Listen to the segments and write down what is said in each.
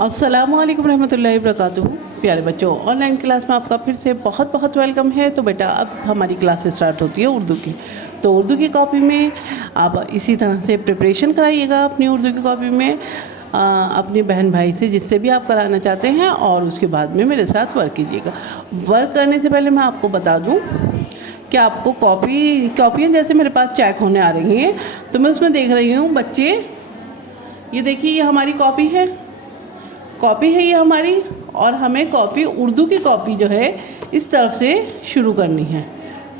अस्सलामुअलैकुम रहमतुल्लाहि वबरकातुहू। प्यारे बच्चों, ऑनलाइन क्लास में आपका फिर से बहुत बहुत वेलकम है। तो बेटा अब हमारी क्लास स्टार्ट होती है उर्दू की। तो उर्दू की कॉपी में आप इसी तरह से प्रिपरेशन कराइएगा अपनी उर्दू की कॉपी में अपने बहन भाई से जिससे भी आप कराना चाहते हैं, और उसके बाद में मेरे साथ वर्क कीजिएगा। वर्क करने से पहले मैं आपको बता दूँ कि आपको कॉपियाँ जैसे मेरे पास चेक होने आ रही हैं, तो मैं उसमें देख रही हूँ बच्चे, ये देखिए ये हमारी कॉपी है ये हमारी, और हमें कॉपी उर्दू की कॉपी जो है इस तरफ से शुरू करनी है।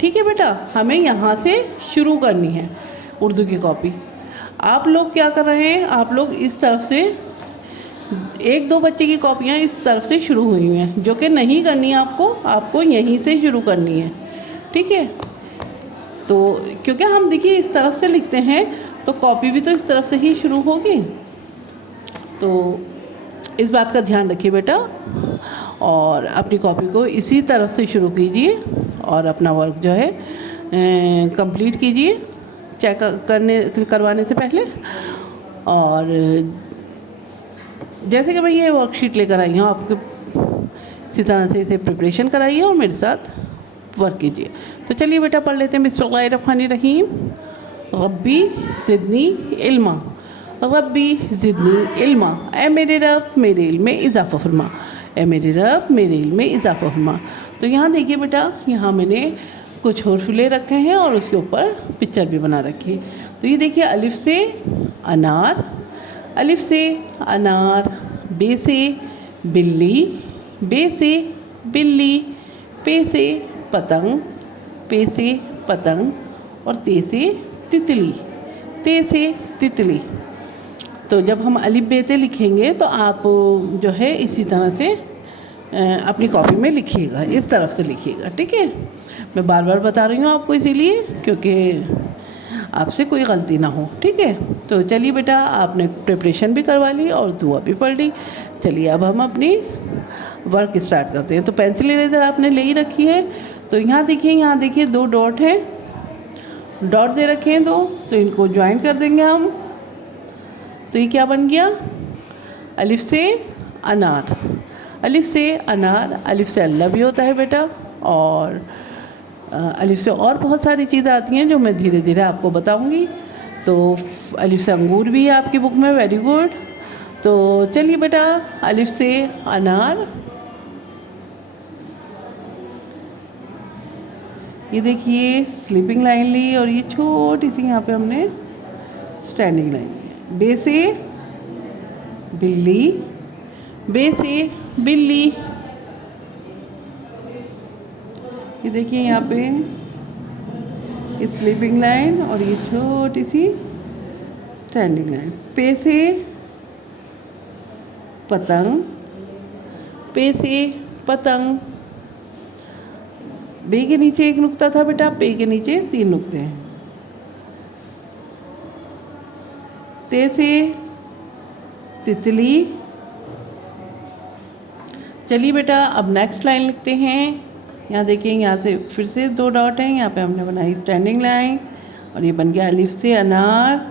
ठीक है बेटा, हमें यहाँ से शुरू करनी है उर्दू की कॉपी। आप लोग क्या कर रहे हैं, आप लोग इस तरफ से एक दो बच्चे की कॉपियाँ इस तरफ से शुरू हुई हैं, जो कि नहीं करनी है आपको यहीं से शुरू करनी है। ठीक है, तो क्योंकि हम देखिए इस तरफ से लिखते हैं तो कॉपी भी तो इस तरफ से ही शुरू होगी, तो इस बात का ध्यान रखिए बेटा। और अपनी कॉपी को इसी तरफ से शुरू कीजिए और अपना वर्क जो है कंप्लीट कीजिए चेक करवाने से पहले। और जैसे कि मैं ये वर्कशीट लेकर आई हूँ, आपके इसी तरह से इसे प्रिपरेशन कराइए और मेरे साथ वर्क कीजिए। तो चलिए बेटा पढ़ लेते हैं। बिस्मिल्लाहिर्रहमानिर्रहीम। रब्बी ज़िदनी इल्मा, रब्बी ज़िदनी इल्मा, ए मेरे रब मेरे इल्म में इजाफ़ा फरमा, ए मेरे रब मेरे इल्म में इजाफ़ा फरमा। तो यहाँ देखिए बेटा, यहाँ मैंने कुछ हुर्फ ले रखे हैं और उसके ऊपर पिक्चर भी बना रखी है। तो ये देखिए, अलिफ से अनार, अलिफ से अनार, बे से बिल्ली, बे से बिल्ली, पे से पतंग, पे से पतंग, और ते से तितली, ते से तितली। तो जब हम अलिफ बेते लिखेंगे तो आप जो है इसी तरह से अपनी कॉपी में लिखिएगा, इस तरफ से लिखिएगा। ठीक है, मैं बार बार बता रही हूँ आपको इसीलिए क्योंकि आपसे कोई गलती ना हो। ठीक है, तो चलिए बेटा, आपने प्रिपरेशन भी करवा ली और दुआ भी पढ़ ली। चलिए अब हम अपनी वर्क स्टार्ट करते हैं। तो पेंसिल इरेज़र आपने ले ही रखी है। तो यहाँ देखिए दो डॉट हैं, डॉट दे रखे हैं दो, तो इनको ज्वाइन कर देंगे हम। तो ये क्या बन गया, अलिफ से अनार, अलिफ से अनार। अलिफ से अल्लाह भी होता है बेटा, और अलिफ से और बहुत सारी चीज़ें आती हैं जो मैं धीरे धीरे आपको बताऊंगी। तो अलिफ से अंगूर भी है आपकी बुक में, वेरी गुड। तो चलिए बेटा, अलिफ से अनार, ये देखिए स्लीपिंग लाइन ली, और ये छोटी सी यहाँ पे हमने स्टैंडिंग लाइन ली। बे से बिल्ली, बे से बिल्ली, ये देखिए यहाँ पे स्लीपिंग लाइन और ये छोटी सी स्टैंडिंग लाइन। पे से पतंग, पे से पतंग, बे के नीचे एक नुक्ता था बेटा, पे के नीचे 3 नुक्ते हैं। ते से तितली। चलिए बेटा अब नेक्स्ट लाइन लिखते हैं। यहाँ देखिए, यहाँ से फिर से 2 डॉट हैं, यहाँ पे हमने बनाई स्टैंडिंग लाइन, और ये बन गया अलिफ से अनार,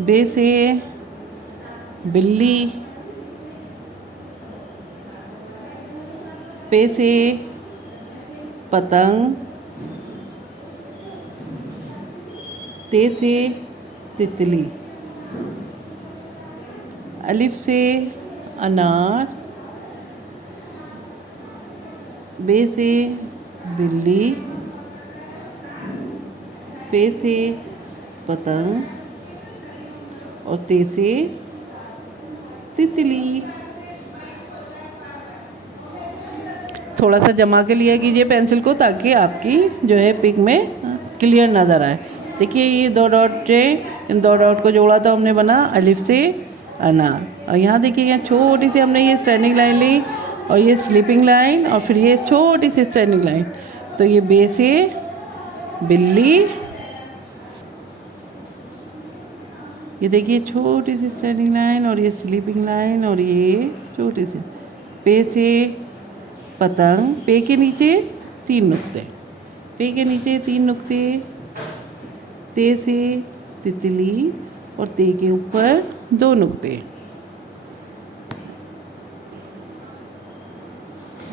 बे से बिल्ली, पे से पतंग, ते से तितली, अलिफ से अनार, बे से बिल्ली, पे से पतंग, और ते से तितली। थोड़ा सा जमा के लिया कीजिए पेंसिल को, ताकि आपकी जो है पिक में क्लियर नज़र आए। देखिए ये 2 डॉट है, इन 2 डॉट को जोड़ा तो हमने बना अलिफ से अनार। और यहाँ देखिए, यहाँ छोटी सी हमने ये स्टैंडिंग लाइन ली, और ये स्लीपिंग लाइन, और फिर ये छोटी सी स्टैंडिंग लाइन। तो ये बे से बिल्ली, ये देखिए छोटी सी स्टैंडिंग लाइन, और ये स्लीपिंग लाइन, और ये छोटी सी। पे से पतंग, पे के नीचे 3 नुक्ते, पे के नीचे 3 नुक्ते, ते से तितली, और ते के ऊपर 2 नुक्ते।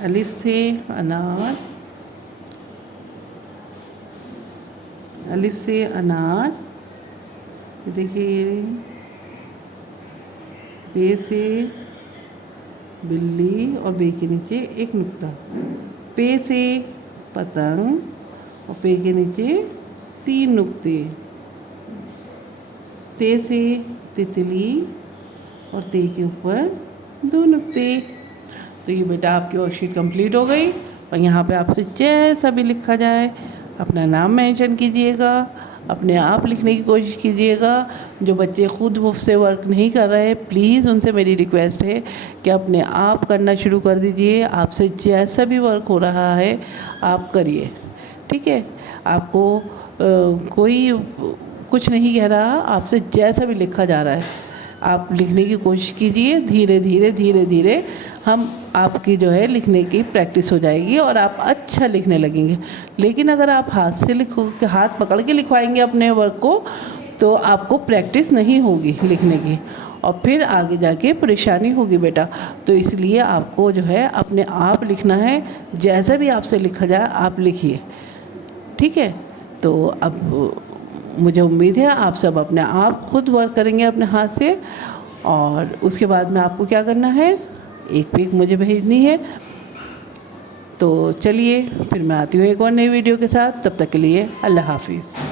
अलिफ से अनार, अलिफ से अनार, देखिए, बे से बिल्ली और बे के नीचे 1 नुक्ता, पे से पतंग और पे के नीचे 3 नुक्ते, ते से तितली और ते के ऊपर 2 नुक्ते। तो ये बेटा आपकी वर्कशीट कंप्लीट हो गई। और यहाँ पे आपसे जैसा भी लिखा जाए अपना नाम मेंशन कीजिएगा, अपने आप लिखने की कोशिश कीजिएगा। जो बच्चे खुद मुझसे वर्क नहीं कर रहे, प्लीज़ उनसे मेरी रिक्वेस्ट है कि अपने आप करना शुरू कर दीजिए। आपसे जैसा भी वर्क हो रहा है आप करिए, ठीक है। आपको कोई कुछ नहीं कह रहा, आपसे जैसा भी लिखा जा रहा है आप लिखने की कोशिश कीजिए। धीरे धीरे धीरे धीरे हम आपकी जो है लिखने की प्रैक्टिस हो जाएगी और आप अच्छा लिखने लगेंगे। लेकिन अगर आप हाथ से लिखोगे, हाथ पकड़ के लिखवाएंगे अपने वर्क को, तो आपको प्रैक्टिस नहीं होगी लिखने की और फिर आगे जाके परेशानी होगी बेटा। तो इसलिए आपको जो है अपने आप लिखना है, जैसा भी आपसे लिखा जाए आप लिखिए, ठीक है। तो अब मुझे उम्मीद है आप सब अपने आप खुद वर्क करेंगे अपने हाथ से। और उसके बाद में आपको क्या करना है, एक पिक मुझे भेजनी है। तो चलिए फिर मैं आती हूँ एक और नई वीडियो के साथ। तब तक के लिए अल्लाह हाफिज़।